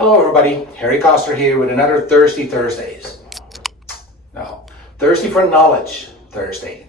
Hello everybody, Harry Koster here with another Thirsty Thursdays. No, Thirsty for Knowledge Thursday.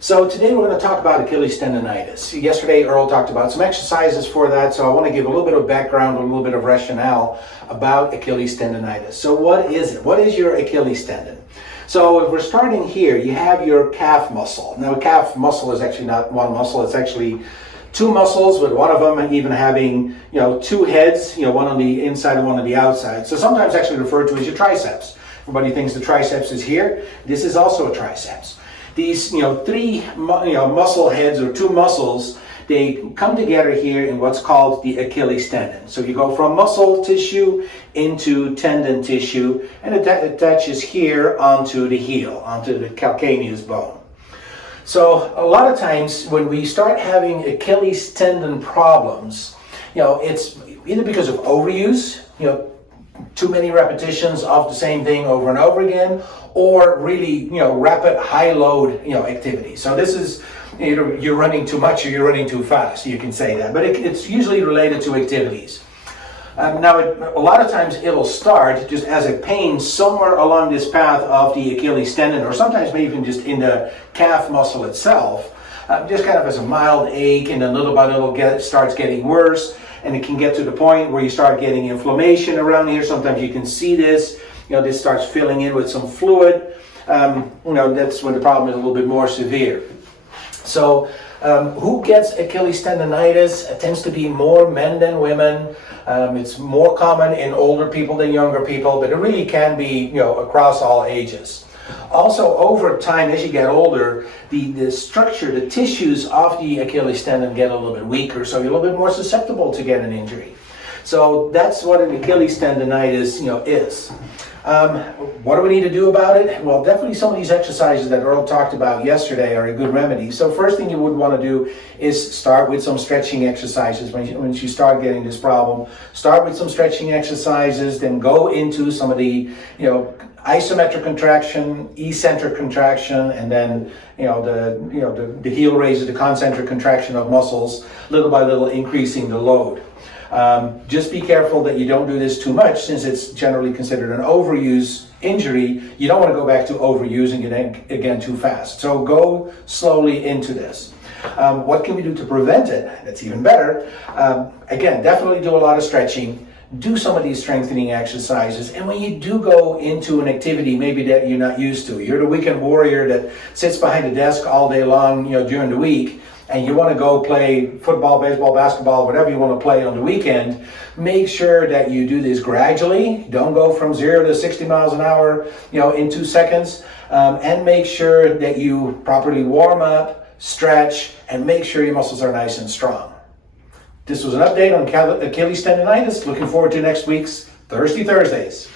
So today we're going to talk about Achilles tendonitis. Yesterday Earl talked about some exercises for that, so I want to give a little bit of background, a little bit of rationale about Achilles tendonitis. So what is it? What is your Achilles tendon? So if we're starting here, you have your calf muscle. Now calf muscle is actually not one muscle, it's actually two muscles, with one of them even having, two heads, one on the inside and one on the outside. So sometimes actually referred to as your triceps. Everybody thinks the triceps is here. This is also a triceps. These, three, muscle heads or two muscles, they come together here in what's called the Achilles tendon. So you go from muscle tissue into tendon tissue, and it attaches here onto the heel, onto the calcaneus bone. So a lot of times when we start having Achilles tendon problems, it's either because of overuse, too many repetitions of the same thing over and over again, or really, rapid high load, activity. So this is, you're running too much or you're running too fast, you can say that, but it's usually related to activities. Now, a lot of times it'll start just as a pain somewhere along this path of the Achilles tendon, or sometimes maybe even just in the calf muscle itself, just kind of as a mild ache, and then little by little it starts getting worse, and it can get to the point where you start getting inflammation around here. Sometimes you can see this, this starts filling in with some fluid. That's when the problem is a little bit more severe. So who gets Achilles tendonitis? It tends to be more men than women. It's more common in older people than younger people, but it really can be, across all ages. Also, over time, as you get older, the structure, the tissues of the Achilles tendon get a little bit weaker, so you're a little bit more susceptible to get an injury. So that's what an Achilles tendonitis, is. What do we need to do about it? Well, definitely some of these exercises that Earl talked about yesterday are a good remedy. So first thing you would want to do is start with some stretching exercises. When you start getting this problem, start with some stretching exercises, then go into some of the, isometric contraction, eccentric contraction, and then, the heel raises, the concentric contraction of muscles, little by little increasing the load. Just be careful that you don't do this too much, since it's generally considered an overuse injury. You don't want to go back to overusing it again too fast. So go slowly into this. What can we do to prevent it? That's even better. Again, definitely do a lot of stretching. Do some of these strengthening exercises. And when you do go into an activity maybe that you're not used to, you're the weekend warrior that sits behind a desk all day long, during the week, and you want to go play football, baseball, basketball, whatever you want to play on the weekend, make sure that you do this gradually. Don't go from 0 to 60 miles an hour, in 2 seconds. And make sure that you properly warm up, stretch, and make sure your muscles are nice and strong. This was an update on Achilles tendonitis. Looking forward to next week's Thirsty Thursdays.